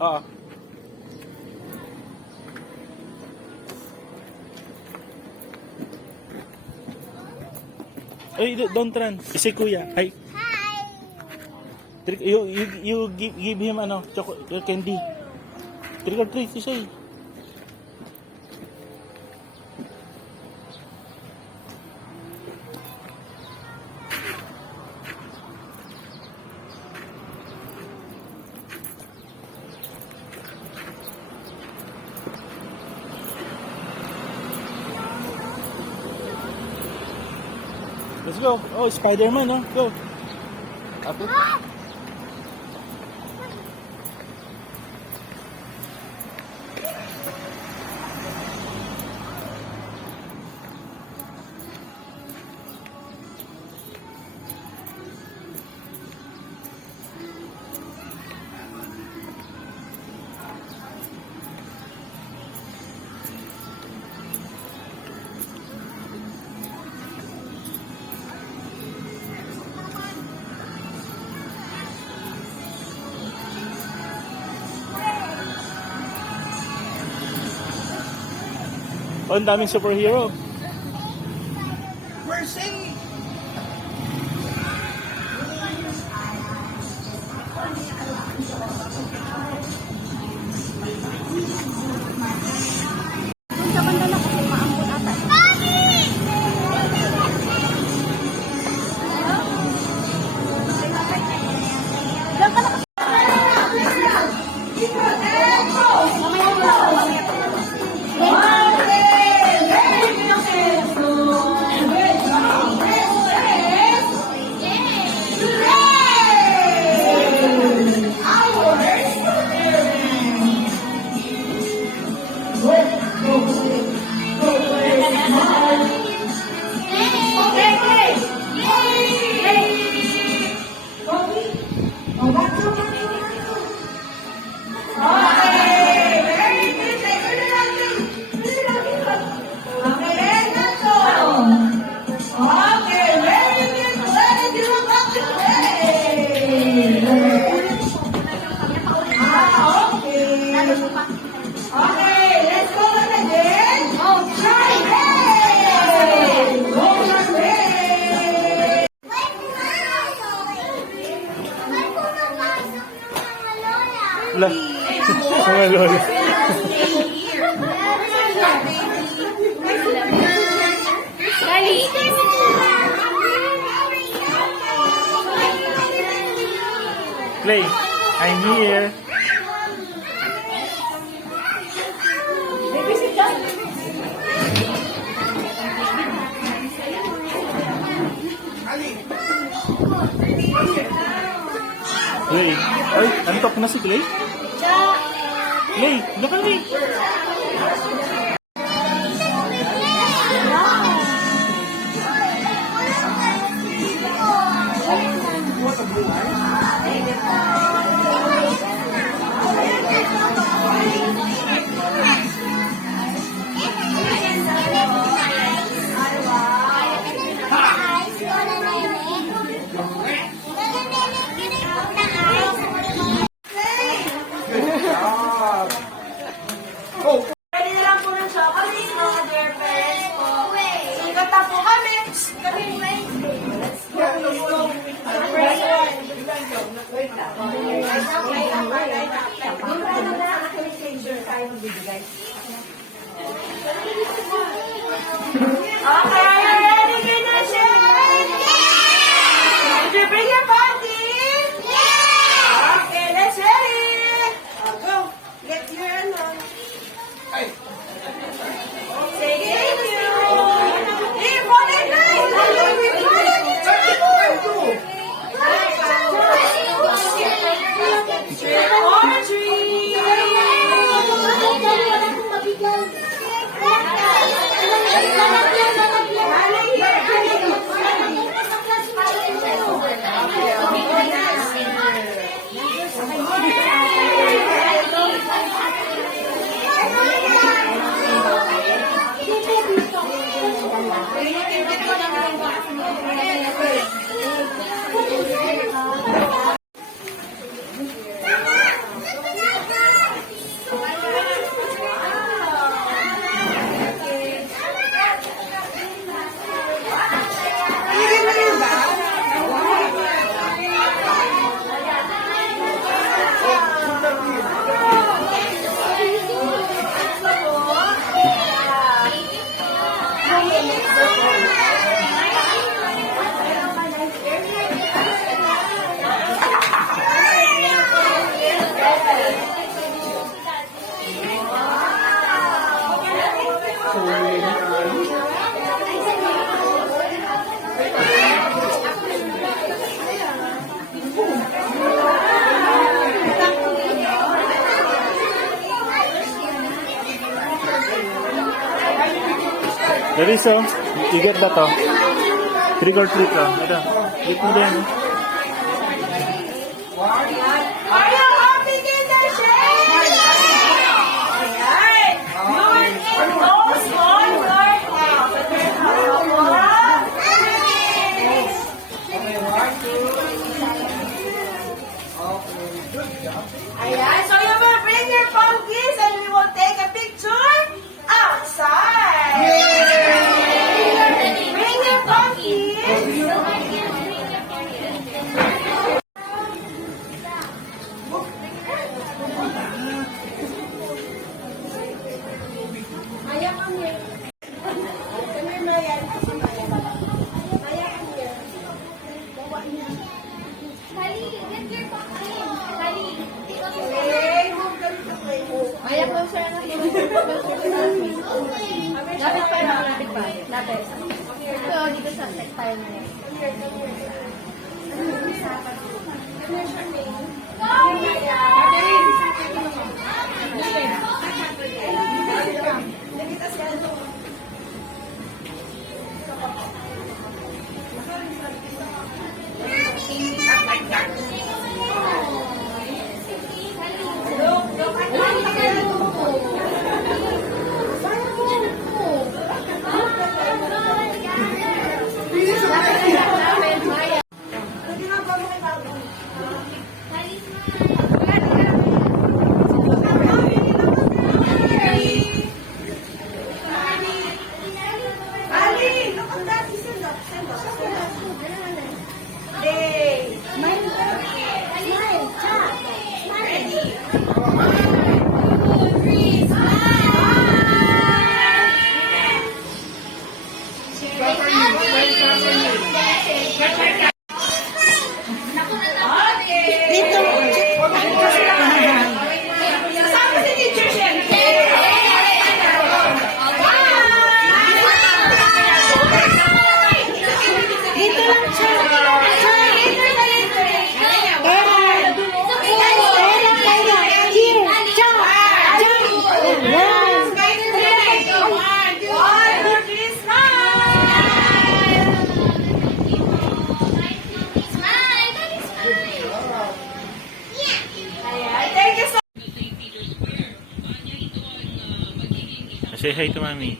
Oo. Ay, don't run. Si Kuya. Hi. You give him ano, candy. Trick or treat siya. Let's go. Oh, Spider-Man, oh. Go. Apo. Oh, ang daming superhero. Mercy! Sa banda na kasi maambon ata. Diyan ka na kasi. La. Mga lola. Play. I'm here. Clay. Ay, antok na si Clay? Clay, baka Clay. Pwede na lang po ng chocolate, mga dear parents po. Sikat na po kami. Kami may. Let's go. Okay, are you ready, Kinashin? Did you bring your party? Okay, let's ready. Go. Get your hand. Say thank you. Hey, morning night. There is oh. You get that oh. Trick or treat oh. Ito. Get mo din. Are you happy, Kindershare? Alright. Good. Nose on your mouth. Ayan. So you will bring your pumpkins and we will take a picture outside. Bring your pumpkins. Maya, come here. Come here, Maya. Maya, come here. Kali, get your pumpkin. Kali, take off your Hey, move ganito play. Maya, closer na. Lapit pa na, lapit pa. Lapit. So, dito sa set tayo na yan. Ali, look at that. Stand up. Stand up. Hey. Sasama si Teacher Shen. Dito lang siya. Thank you so Say hi to mommy.